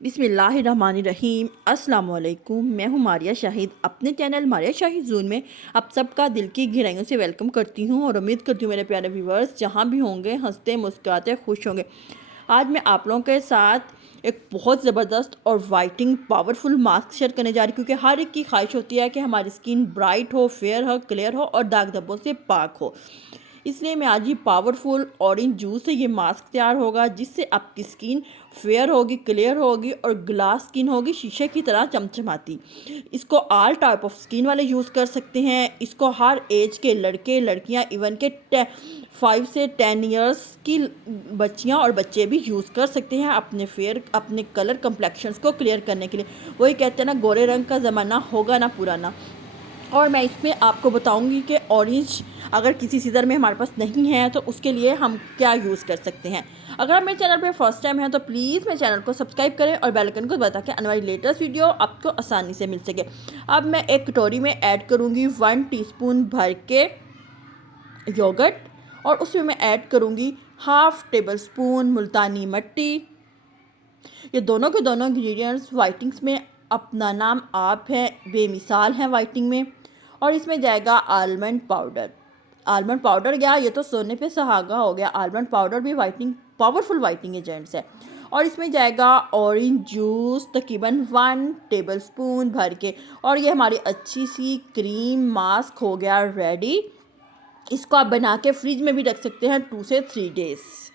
बिस्मिल्लाहिर्रहमानिर्रहीम अस्सलाम वालेकुम। मैं हूँ मारिया शाहिद, अपने चैनल मारिया शाहिद ज़ोन में आप सबका दिल की गहराइयों से वेलकम करती हूँ और उम्मीद करती हूँ मेरे प्यारे व्यूवर्स जहाँ भी होंगे हंसते मुस्कुराते खुश होंगे। आज मैं आप लोगों के साथ एक बहुत ज़बरदस्त और वाइटिंग पावरफुल मास्क शेयर करने जा रही हूँ, क्योंकि हर एक की ख्वाहिश होती है कि हमारी स्किन ब्राइट हो, फेयर हो, क्लियर हो और दाग धब्बों से पाक हो। इसलिए मैं आज ही पावरफुल ऑरेंज जूस से ये मास्क तैयार होगा, जिससे आपकी स्किन फेयर होगी, क्लियर होगी और ग्लास स्किन होगी, शीशे की तरह चमचमाती। इसको ऑल टाइप ऑफ स्किन वाले यूज़ कर सकते हैं। इसको हर एज के लड़के लड़कियां, इवन के 5 से 10 ईयर्स की बच्चियां और बच्चे भी यूज़ कर सकते हैं अपने फेयर, अपने कलर कम्प्लेक्शंस को क्लियर करने के लिए। वही कहते हैं ना, गोरे रंग का ज़माना होगा ना पुराना। और मैं इसमें आपको बताऊंगी कि ऑरेंज अगर किसी सीज़न में हमारे पास नहीं है तो उसके लिए हम क्या यूज़ कर सकते हैं। अगर आप मेरे चैनल पर फर्स्ट टाइम हैं तो प्लीज़ मेरे चैनल को सब्सक्राइब करें और बेल आइकन को बता के आने वाली लेटेस्ट वीडियो आपको आसानी से मिल सके। अब मैं एक कटोरी में ऐड करूँगी 1 टीस्पून भर के योगर्ट और उसमें मैं ऐड करूँगी हाफ़ टेबल स्पून मुल्तानी मट्टी। ये दोनों के दोनों इंग्रेडिएंट्स वाइटिंग्स में अपना नाम आप है, बेमिसाल हैं वाइटिंग में। और इसमें जाएगा आलमंड पाउडर। आलमंड पाउडर गया, ये तो सोने पे सुहागा हो गया। आलमंड पाउडर भी वाइटिंग, पावरफुल वाइटिंग एजेंट्स है। और इसमें जाएगा ऑरेंज जूस तकरीबन 1 टेबल स्पून भर के। और ये हमारी अच्छी सी क्रीम मास्क हो गया रेडी। इसको आप बना के फ्रिज में भी रख सकते हैं 2 से 3 डेज़।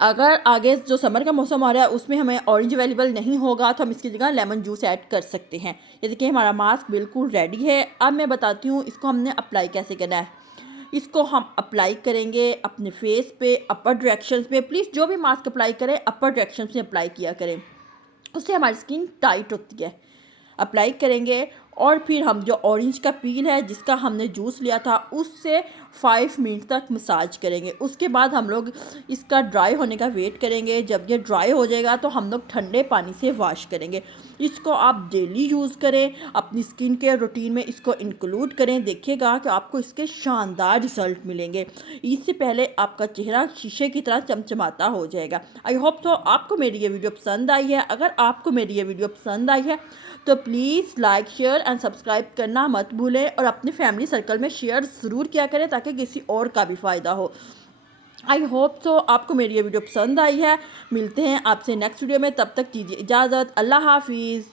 अगर आगे जो समर का मौसम आ रहा है उसमें हमें ऑरेंज अवेलेबल नहीं होगा तो हम इसकी जगह लेमन जूस ऐड कर सकते हैं। ये देखिए हमारा मास्क बिल्कुल रेडी है। अब मैं बताती हूँ इसको हमने अप्लाई कैसे करना है। इसको हम अप्लाई करेंगे अपने फेस पे, अपर डायरेक्शंस में। प्लीज़ जो भी मास्क अप्लाई करें अपर डायरेक्शन में अप्लाई किया करें, उससे हमारी स्किन टाइट होती है। अप्लाई करेंगे और फिर हम जो ऑरेंज का पील है जिसका हमने जूस लिया था उससे 5 मिनट तक मसाज करेंगे। उसके बाद हम लोग इसका ड्राई होने का वेट करेंगे। जब ये ड्राई हो जाएगा तो हम लोग ठंडे पानी से वॉश करेंगे। इसको आप डेली यूज़ करें, अपनी स्किन केयर रूटीन में इसको इंक्लूड करें। देखिएगा कि आपको इसके शानदार रिजल्ट मिलेंगे। इससे पहले आपका चेहरा शीशे की तरह चमचमाता हो जाएगा। आई होप तो आपको मेरी ये वीडियो पसंद आई है। अगर आपको मेरी ये वीडियो पसंद आई है तो please like, share and subscribe करना मत भूलें और अपने फैमिली सर्कल में शेयर ज़रूर किया करें ताकि किसी और का भी फ़ायदा हो। आई होप तो आपको मेरी ये वीडियो पसंद आई है। मिलते हैं आपसे नेक्स्ट वीडियो में, तब तक दीजिए इजाज़त। अल्लाह हाफिज़।